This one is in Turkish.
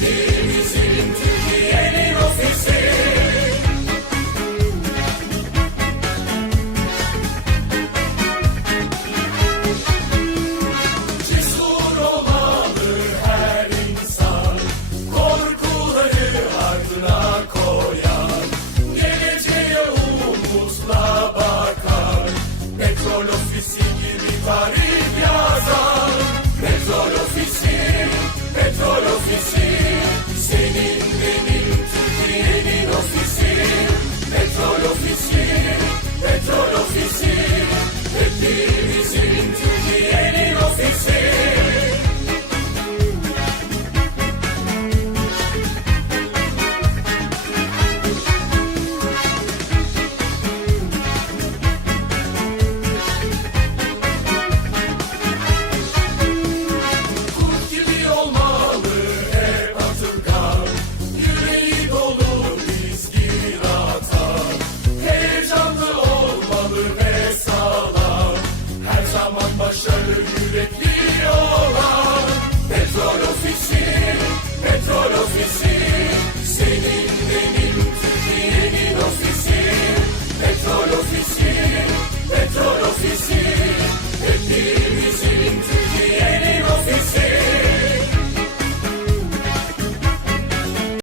He ofisi, petrol ofisi, hepimizi